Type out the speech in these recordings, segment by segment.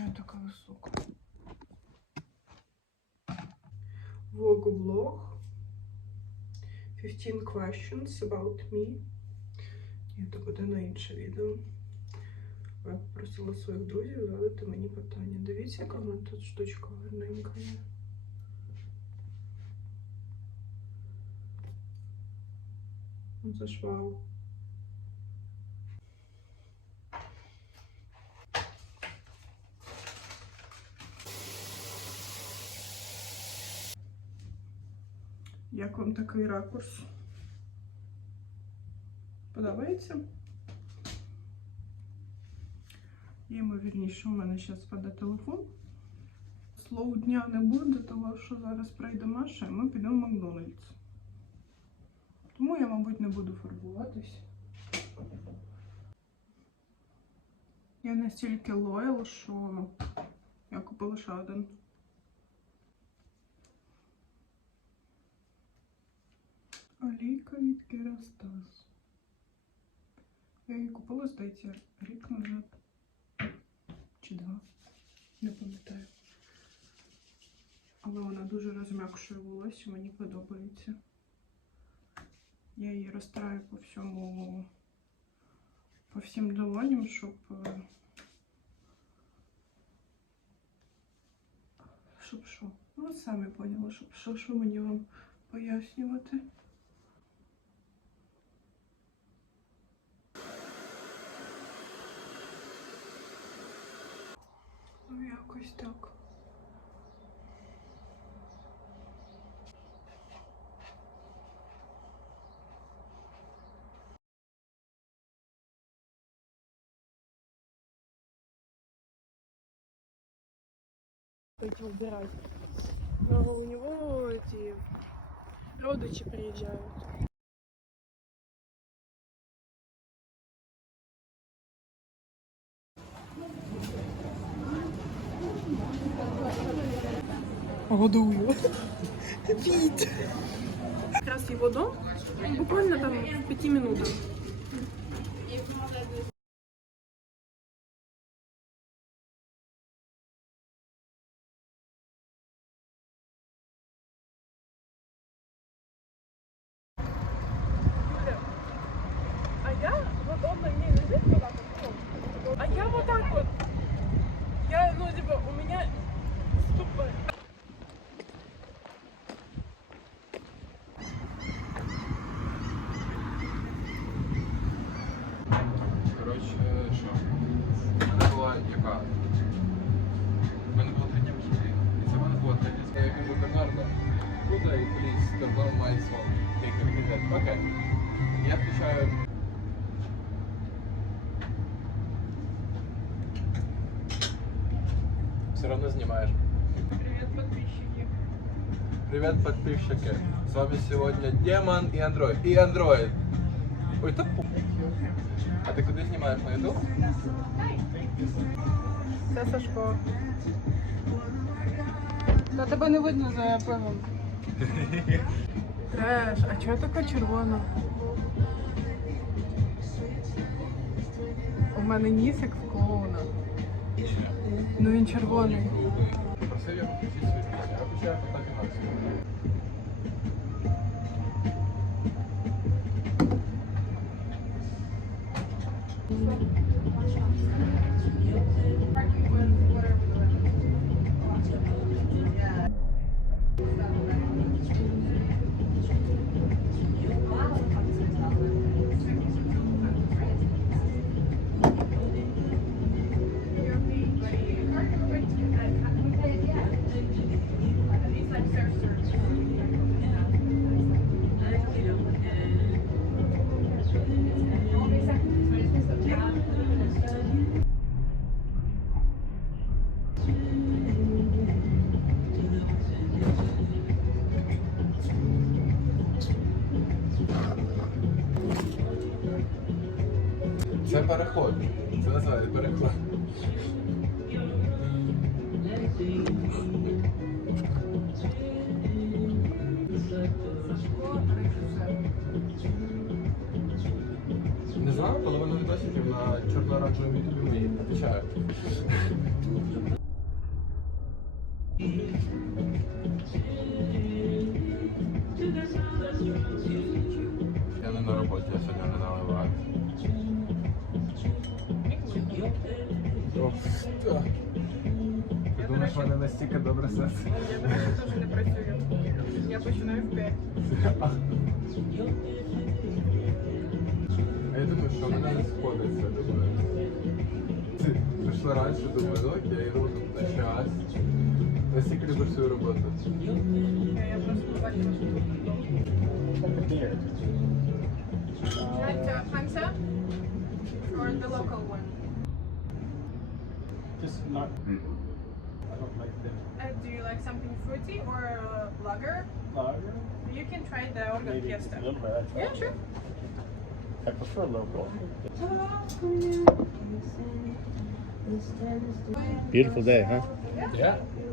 Чого я така висока? Влог-блог. 15 questions about me. Ні, то буде на інше відео. Я попросила своїх друзів задати мені питання. Дивіться, яка в мене тут штучка гарненька. Ну, Це ж вау. Як вам такий ракурс? Подобається? Ймовірніше, у мене зараз впаде телефон. Слоу дня не буде, тому що зараз прийде Маша і ми підемо в Макдональдс. Тому я, мабуть, не буду фарбуватись. Я настільки лоял, що я купила ще один. Олійка від Керастас. Я її купила, здається, рік назад. Чи два. Не пам'ятаю. Але вона дуже розм'якшує волосся, мені подобається. Я її розтираю по всьому, по всім долоням, щоб. Щоб що? Ну, самі поняли, щоб що, що мені вам пояснювати. Якось так. Пойти убирать. Но у него эти родичи приезжают. Годую. Пить. Якраз його дом. Буквально там в пяти минутах. Все равно снимаешь. Привет, подписчики. Привет, подписчики. С вами сегодня Демон и Андроид. И Андроид. Ой, пу- А ти куди знімаєш на YouTube? Це Сашко. Та тебе не видно за пивом. Треш, а чого така червона? У мене нісик в клоуна. Ну він червоний. Я не на роботі, я сьогодні не наливаю. Ти думаєш, в мене настільки добре серце? Я до речі, теж не працюю. Я починаю в 5. А я думаю, що мене не сходиться. Думаю. Ти прийшла раніше, думаю, ну окей, йду на час. Настільки любиш свою роботу. Я просто бачила, що тут вдома. Like uh, Hamza or the local one? Just not. I don't like the Uh, do you like something fruity or uh, lager? lager. You can try the Organ Maybe Fiesta. a little bit. I try. Yeah, sure. I prefer local. Beautiful day, huh? Yeah. Абаюмба.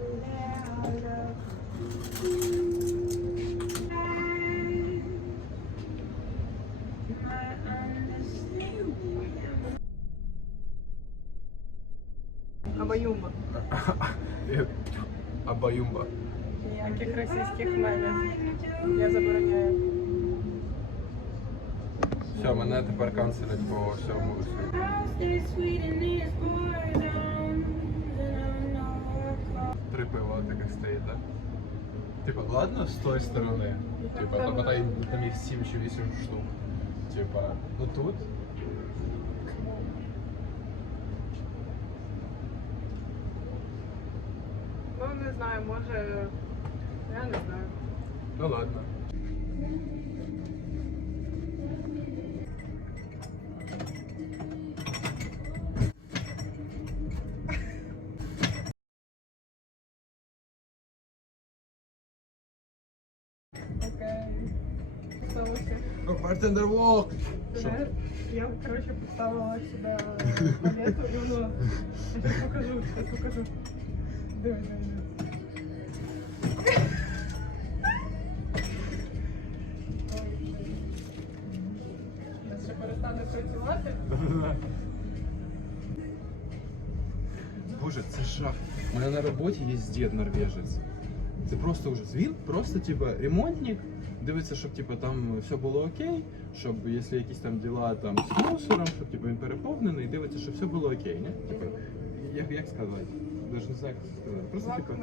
Абаюмба. Ніяких російських мемів. Я забороняю. Все, мене тепер канцелять по всьому світу. Три пива таких стоїть, так? Типа, ладно, з тої сторони. Типа, там, там, там їх 7 чи 8 штук. Типа, ну тут. Не знаю, може. Я не знаю. Ну ладно. Бартендер вок! Я, короче, поставила сюди палету і воно. Я зараз покажу, зараз покажу. Диви, диви, диви. Я ще перестане працювати. Боже, це жах. У мене на роботі є дід норвежець. Це просто ужас. Він просто, типа, ремонтник. Дивиться, щоб типа, там все було окей, щоб якщо якісь там діла там з мусором, щоб типа, він переповнений, дивиться, щоб все було окей. Не? Типа, як, як сказати? Даже не знаю, як сказати. Просто типа.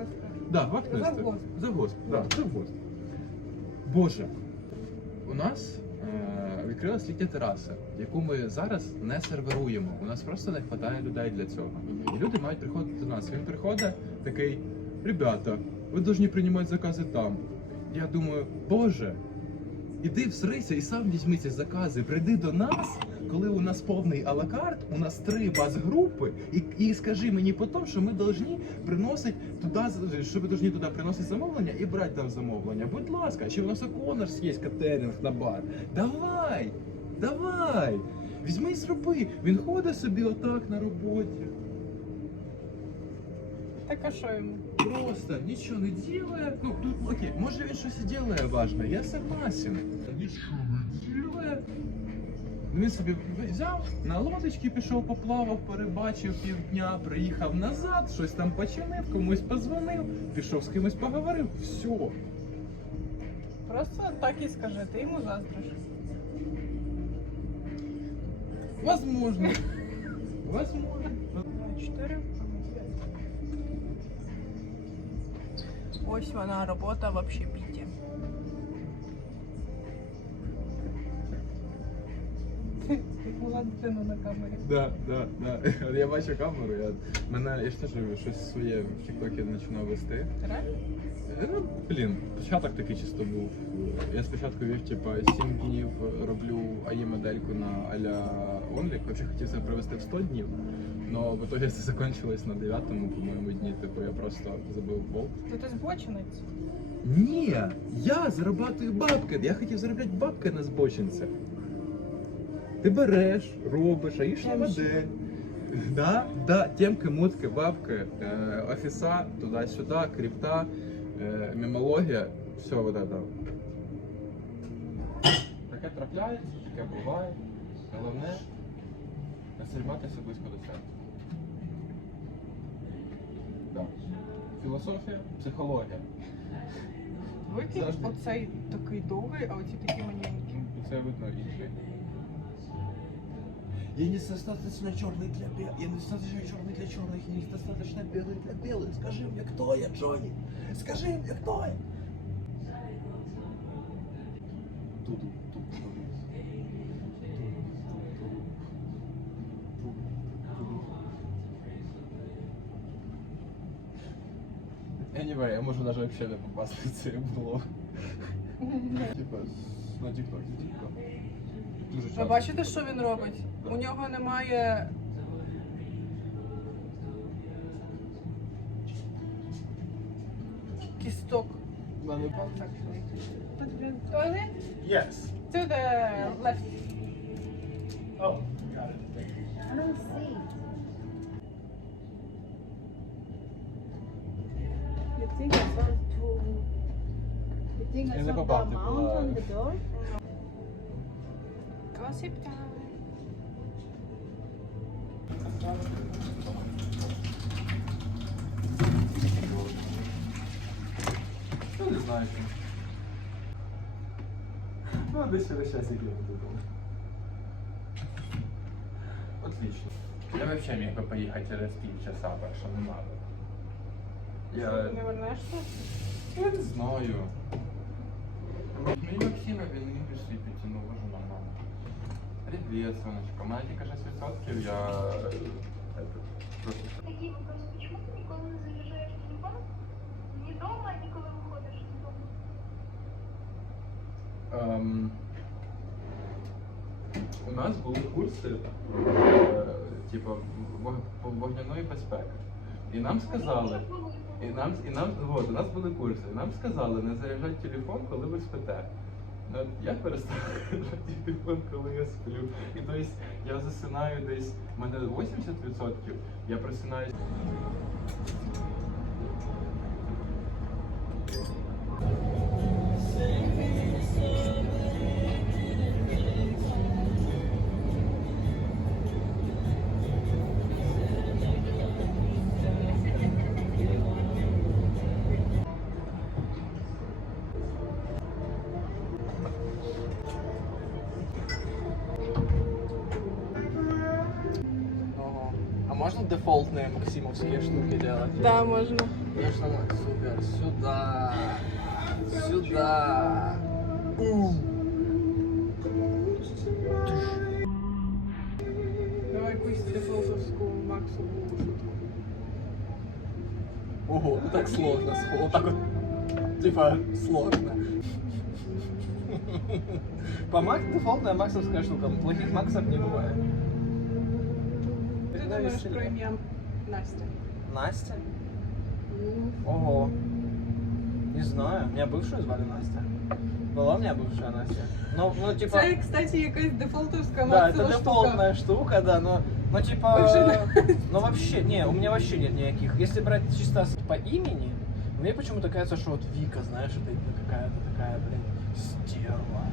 Да, вахмистер. Завгосп. Завгосп, да, завгосп. Боже, у нас е, відкрилась літня тераса, яку ми зараз не серверуємо. У нас просто не вистачає людей для цього. І люди мають приходити до нас. Він приходить такий: ребята, ви повинні приймати закази там. Я думаю, Боже, іди всрися і сам візьми ці закази. Прийди до нас, коли у нас повний алакарт, у нас три баз-групи, і, і скажи мені потім, що ми повинні приносити туди, що ви повинні туди приносити замовлення і брати там замовлення. Будь ласка, чи у нас Конорс є катеринг на бар? Давай! Давай! Візьми і зроби. Він ходить собі отак на роботі. Так а що йому? Просто нічого не делає. Ну, тут, окей, може він щось і делає важне, я согласен. Нічого не делає. Він собі взяв, на лодочці пішов, поплавав, перебачив півдня, приїхав назад, щось там починив, комусь позвонив, пішов з кимось поговорив. Все. Просто так і скажи, ти йому заздриш. Возможно. Возможно. Чотири. Ось вона робота в общепіті. Дитина на камері. Да, да, да. Я бачу камеру, я, мене, я ж теж щось своє в Тіктокі починав вести. Реально? Е, Ну, блін, початок такий чисто був. Я спочатку вів, типа, 7 днів роблю АІ модельку на аля Онлік. Хоча хотів це провести в 100 днів. Но в итоге це закончилось на 9-му, по-моєму, дні. Типу я просто забив болт. Ну ти збочинець. Ні, я зарабатую бабки. Я хотів заробляти бабки на збочинцях. Ти береш, робиш, аїшна Темщик. модель. Да, да, темки, мутки, бабки, е, офіса, туди-сюди, крипта, е, мемологія, все вот это. Таке трапляється, таке буває. Головне Настрибатися близько до серця. Так. Філософія, психологія. Викинь Завжди. оцей такий довгий, а оці такі маленькі. І це видно інший. Я недостаточно черный для белых. Я недостаточно черный для черных. Я недостаточно белый для белых. Скажи мне, кто я, Джонни? Скажи мне, кто я? Туду, туду, туду. Anyway, я можу навіть взагалі не попасти в цей блог. Типа, з- на TikTok, тільки. Дуже часто. Ви бачите, що він робить? У нього немає. Кісток. У Yes. to the left. Oh, got it. I don't see. You think I saw two? You think I saw the amount on the door? Gossip time. Ну, не знаю. Ну, десь через час я додому. Отлично. Я вообще міг би поїхати через півчаса, так що не надо. Я, Не вернешся? я не знаю. Мені Максима, він не пишіть, ну вже нормально. Привіт, сонечко. У мене тільки 6%, я... е, это, Просто Такий вопрос, почему ты ніколи не заряджаєш телефон? Ні дома, ні коли виходиш з дому. Ем, у нас були курси, е, типу, вог- вогняної безпеки. І нам сказали, і нам, і нам, от, у нас були курси, і нам сказали не заряджати телефон, коли ви спите. От я перестав телефон, коли я сплю. І тобто я засинаю десь, у мене 80%, я просинаюсь. Ого. Дефолтные максимовские штуки делать? Да, можна. Конечно, супер. Сюда. Сюда. Давай якусь дефолтовську максимум шутку. Ого, ну так сложно. Вот так вот. Типа, сложно. По Макс дефолтная максовская штука. Плохих максов не бывает. Думаєш про ім'я Настя? Настя? Ого. Не знаю. Меня бывшую звали Настя. Была у меня бывшая Настя. Ну, ну типа... Це, кстати, якась дефолтовська Да, это штука. дефолтная штука, да, но, но типа, Вообще, ну вообще, не, у меня вообще нет никаких. Если брать чисто по имени, мне почему-то кажется, что вот Вика, знаешь, это какая-то такая, блин, стерва.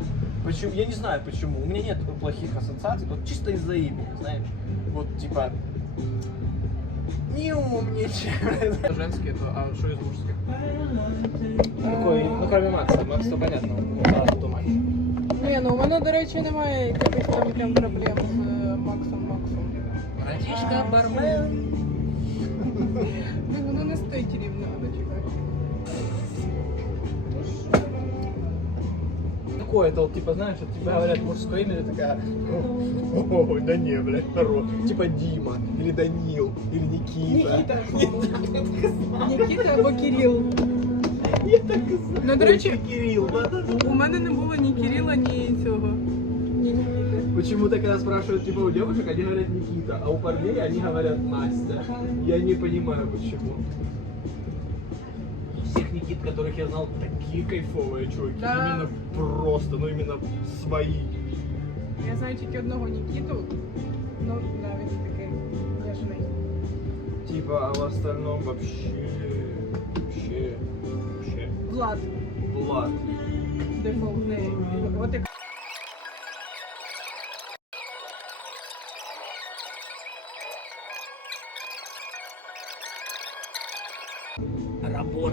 Почему? Я не знаю почему. У меня нет плохих ассоциаций, вот чисто из-за имени, знаешь Вот типа не умничай. Женские, то, а что из мужских? Какой, ну кроме Макса, Макс, то понятно, да, то Макс. Ні, ну у мене, до речі, немає якихось там прям проблем з е, Максом Максом. Братишка бармен. Блін, воно не стоїть рівно, Какое это вот, типа, знаешь, вот тебе говорят мужское имя, ты такая, о, да не, блядь, хорош. Типа Дима, или Данил, или Никита. Нікіта. Нікіта або Кирил. Я так и знаю. Ну, до речі, Кирилл, да, да, да. у мене не було ні Кирила, ні цього. Ні Нікіти. Почему-то, когда спрашивают, типа, у девушек, они говорят Никита, а у парней они говорят Настя. Я не понимаю, почему. Всех Никит, которых я знал, такие кайфовые чуваки. Да. Именно просто, ну именно свои. Я знаю тільки одного Нікіту. Ну, да, він такий ніжний. Типа, а в остальном вообще, вообще, вообще. Влад, Влад. дефолтний. От як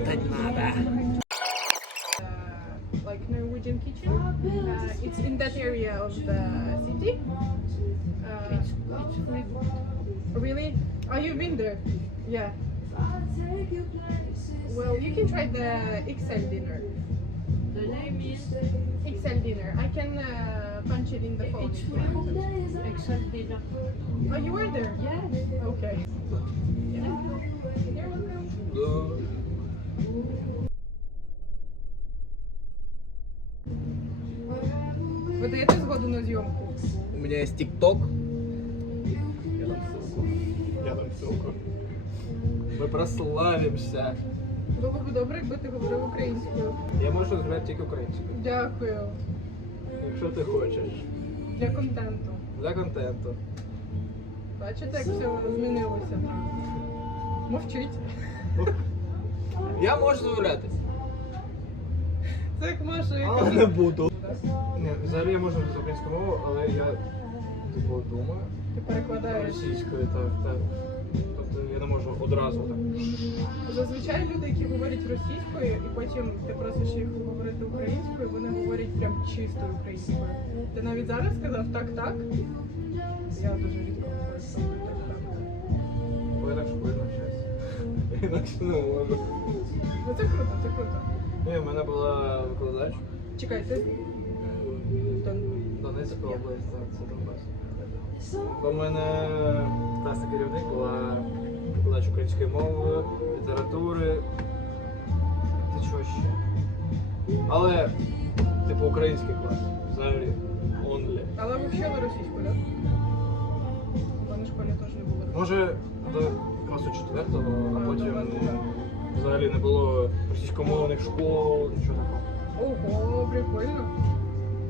Работать надо. like Norwegian kitchen. Uh, it's in that area of the city. Uh, it's, really? Oh, you've been there? Yeah. Well, you can try the XL dinner. The name is XL dinner. I can uh, punch it in the phone. if you want. Excel Dinner. Oh, you were there? Yeah. Okay. Yeah. You're welcome. Ви даєте згоду на зйомку? У меня есть ТикТок. Я дам ссылку. Я дам ссылку. Мы прославимся. Було б добре, якби ти говорив українською. Я можу розмовляти тільки українською. Дякую. Якщо ти хочеш. Для контенту. Для контенту. Бачите, як все змінилося. Мовчить. я можу розмовляти. Це як Маша, Але не буду. Ні, взагалі я можу з українською мовою, але я типу думаю Ти перекладаєш. російською, так, так. Тобто я не можу одразу так. Зазвичай люди, які говорять російською, і потім ти просиш їх говорити українською, вони говорять прям чистою українською. Ти навіть зараз сказав так, так. Я дуже рідко говорю саме так, так. Бо я так швидко навчаюся. Інакше не можу. Ну це круто, це круто. Ні, в мене була викладач Чекай, ти. Дон- Донецька область, це Донбас. Бо в мене класний керівник була викладач української мови, літератури. Та чого ще? Але, типу, український клас. Взагалі. Only. Але ви вчили російську, так? У мене в школі теж не було. Може до класу четвертого, а потім взагалі не було російськомовних школ, нічого такого. Ого, прикольно.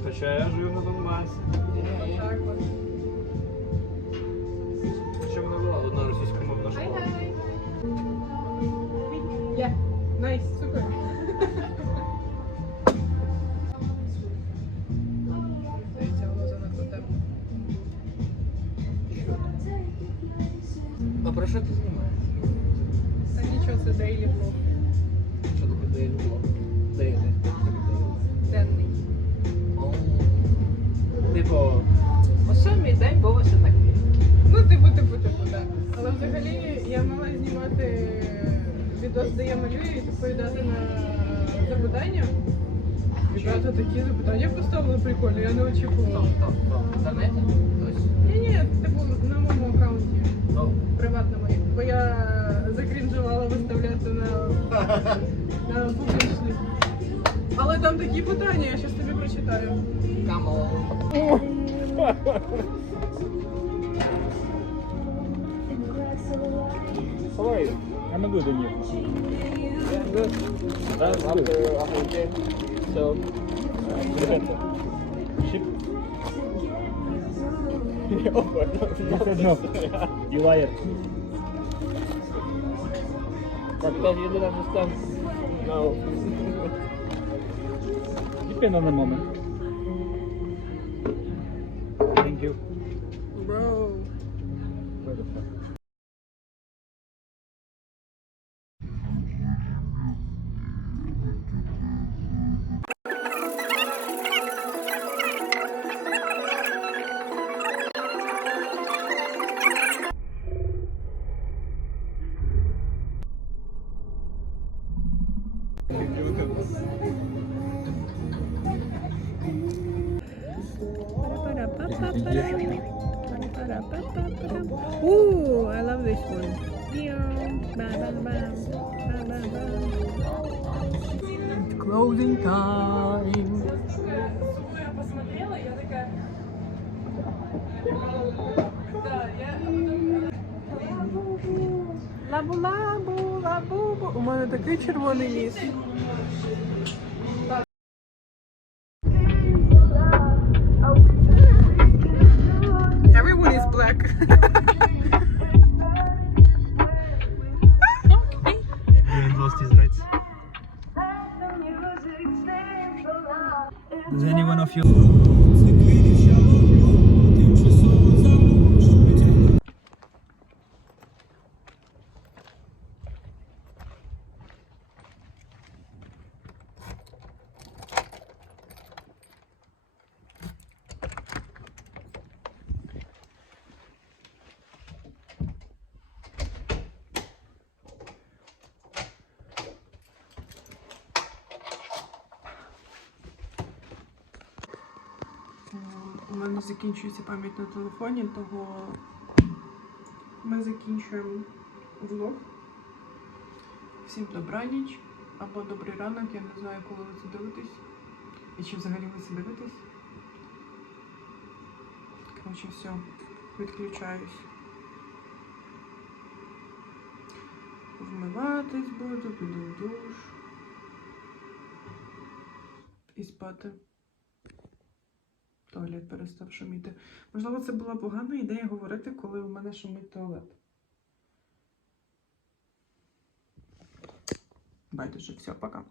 Хоча я жив на Донбасі. Так от. Хоча вона була одна російськомовна школа. Найс, супер. Взагалі я мала знімати відос, де я малюю і відповідати на запитання. Ребята такі запитання поставили прикольно, я не очікувала. Стоп, стоп. В інтернеті? Ні, ні, типу на моєму аккаунті. Приватному, бо я закрінжувала виставляти на, на публічний. Але там такі питання, я щас тобі прочитаю. on. How are you? I'm good and you? Yeah, I'm good. After, after game, so, uh, Presente. Ship? Oh, you said no. You liar. because you didn't understand. No. Depend on the moment. Ooh, I love this one. Closing time. Лабу-лабу, лабу-бу. У мене такий червоний ніс. You? Закінчується пам'ять на телефоні, того ми закінчуємо влог. Всім добраніч або добрий ранок, я не знаю, коли ви це дивитесь. І чи взагалі ви це дивитесь. Коротше, все, відключаюсь. Вмиватись буду, піду в душ. І спати. Туалет перестав шуміти. Можливо, це була погана ідея говорити, коли у мене шумить туалет. Байдуже, все, пока.